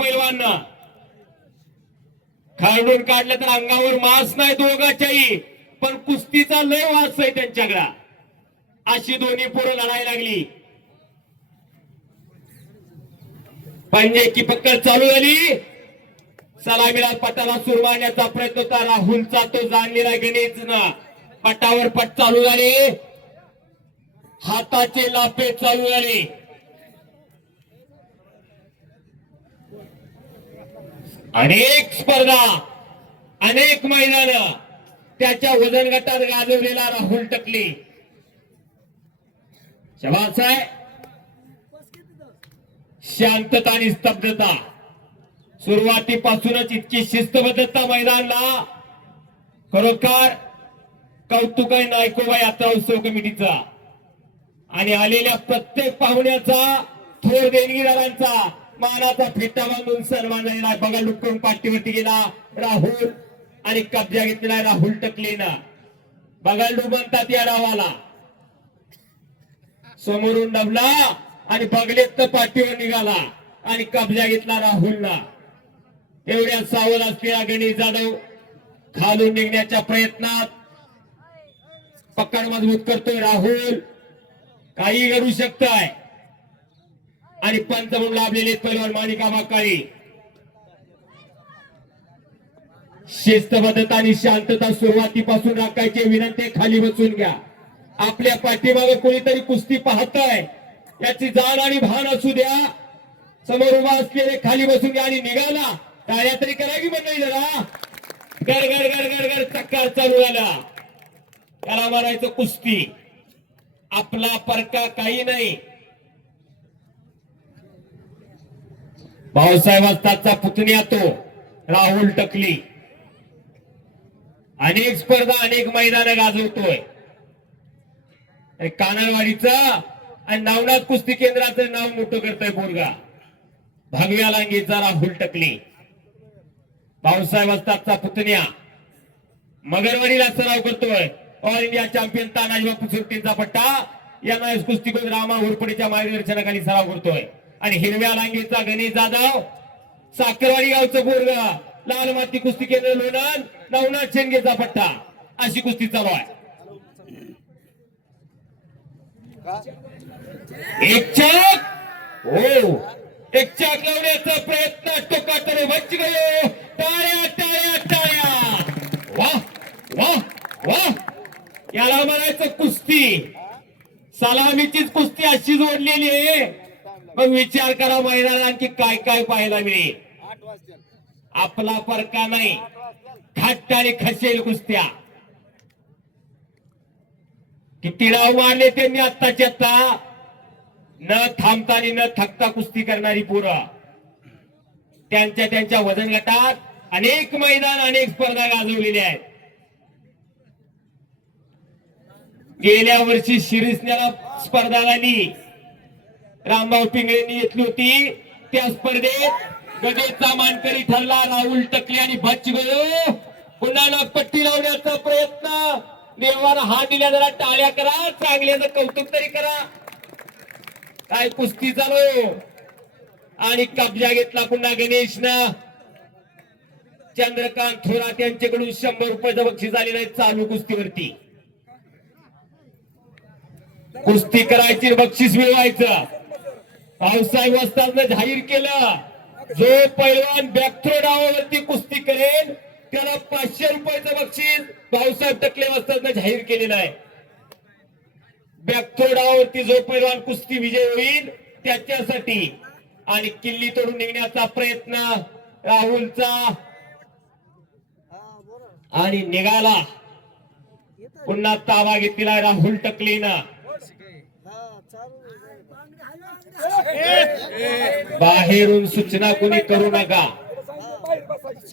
पैलवान. खरडून काढलं तर अंगावर मास नाही दोघाच्याही पण कुस्तीचा लय वास आहे त्यांच्याकडे. अशी दोन्ही पोरं लढायला लागली. पंजे पक्कड चालू झाली. सलामीला पटाला सुरू मारण्याचा प्रयत्न होता. राहुलचा तो जाणलेला गणेश ना पटावर पट चालू झाले. हाताचे लापे चालू झाले. अनेक स्पर्धा अनेक मैदान त्याच्या वजन गटात गाजवलेला राहुल टकली. शांतता आणि स्तब्धता. सुरुवातीपासूनच इतकी शिस्तबद्धता मैदानला. खरोखर कौतुक आहे नायकोबा यात्रा उत्सव कमिटीचा. आणि आलेल्या प्रत्येक पाहुण्याचा थोर देणगीदारांचा मानाचा फेटा बांधून सन्मान झालेला बघा लुटकून पाठीवरती गेला राहुल आणि कब्जा घेतलेला राहुल टकलेनं. बघालडू म्हणतात या डावाला. समोरून डबला आणि बगलेत तर पाठीवर निघाला आणि कब्जा घेतला राहुलला एवढ्या सावध असलेला गणेश जाधव खालून निघण्याच्या प्रयत्नात पक्का मजबूत करतोय राहुल. काही घडू शकताय. आणि पंच म्हणून लाभलेले पैलवान माणिका माकाळी शिस्तबद्धता आणि शांतता सुरुवातीपासून राखायची विनंती खाली बसून घ्या. आपल्या पाठीमागे कोणीतरी कुस्ती पाहताय याची जाण आणि भान असू द्या. समोर उभा असलेले खाली बसून घ्या आणि निघाला. टाळ्या तरी करा की मंडळी जरा. गड गड गड गड गड चक्कार चालू झाला. त्याला म्हणायचं कुस्ती. आपला परका काही नाही. भाऊसाहेब असतातचा पुतण्या तो राहुल टकली. अनेक स्पर्धा अनेक मैदान गाजवतोय. आणि आणि नवनाथ कुस्ती केंद्राचं नाव मोठं करतोय बोरगा. भगव्या लांगीचा राहुल टकली. भाऊसाहेब असतातचा पुतण्या. मगरवाडीला सराव करतोय. All India champion Tanaji Bapu सुट्टींचा पट्टा. यांना कुस्ती रामा घोरपडीच्या मार्गदर्शनाखाली सराव करतोय. आणि हिरव्या रांगेचा गणेश जाधव साखरवाडी गावचं बोरग लाल माती कुस्ती केंद्र लोणंद नवनाथ शेंगेचा पट्टा. अशी कुस्ती चालू आहे. एक चक! हो. एक चक लावण्याचा प्रयत्न टोकाकडे बच गयो. टाळ्या टाळ्या टाळ्या. वा वा वा याला म्हणायचं कुस्ती. सलामीचीच कुस्ती अशी जोडलेली आहे. मग विचार करा मैदान आणखी काय काय पाहायला मिळेल आपला परका नाही. खट्ट आणि खसेल कुस्त्या. किती डाव मारले त्यांनी आत्ताच्या आत्ता. न थांबता आणि न थकता कुस्ती करणारी पोरं. त्यांच्या त्यांच्या वजन गटात अनेक मैदान अनेक स्पर्धा गाजवलेल्या आहेत. गेल्या वर्षी शिरीसण्याला स्पर्धा झाली. रामभाऊ पिंगळेंनी घेतली होती. त्या स्पर्धेत गजेचा मानकरी ठरला राहुल टकले आणि भाची गयो पुन्हा नागपट्टी लावण्याचा प्रयत्न. देवाला हात दिल्या जरा टाळ्या करा. चांगल्याचं कौतुक तरी करा. काय कुस्ती चालू आणि कब्जा घेतला पुन्हा गणेशनं. चंद्रकांत थोरात यांच्याकडून शंभर रुपयाचं बक्षीस आलेलं आहे चालू कुस्तीवरती. कुस्ती करायची बक्षीस मिळवायचं. पावसाळी वस्तादनं जाहीर केलं. जो पैलवान बॅकथ्रो डावावरती कुस्ती करेल त्याला पाचशे रुपयाचं बक्षीस भाऊसाहेब टकले वस्तादनं जाहीर केलेलं आहे बॅकथ्रो डावावरती जो पैलवान कुस्ती विजय होईल त्याच्यासाठी आणि किल्ली तोडून निघण्याचा प्रयत्न राहुलचा. आणि निघाला. पुन्हा ताबा घेतलेला राहुल टकलेनं. बाहेरून सूचना कोणी करू नका.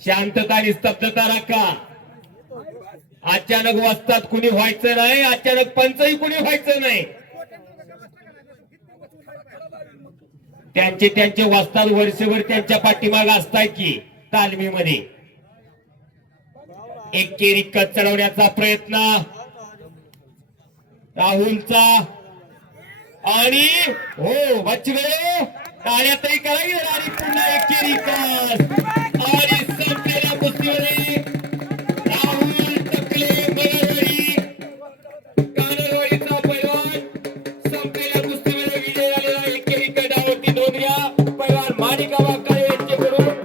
शांतता आणि स्तब्धता राखा. अचानक वस्तात कुणी व्हायचं नाही अचानक पंचही कुणी व्हायचं नाही. त्यांचे त्यांचे वस्ताद वर्षभर त्यांच्या पाठीमाग असतात की तालमीमध्ये. एक केरी चढवण्याचा प्रयत्न राहुलचा आणि हो बचगो टाळ्या तरी करावी आणि पुन्हा एक आणि संपलेल्या कुस्तीमध्ये राहुल टकले बळवडी कानरवाडीचा पैलवान. संपलेल्या कुस्तीमध्ये विजय झालेला एकेरी कडावरती नोंदल्या पैलवान माणिकाबा काळे यांचे बरोबर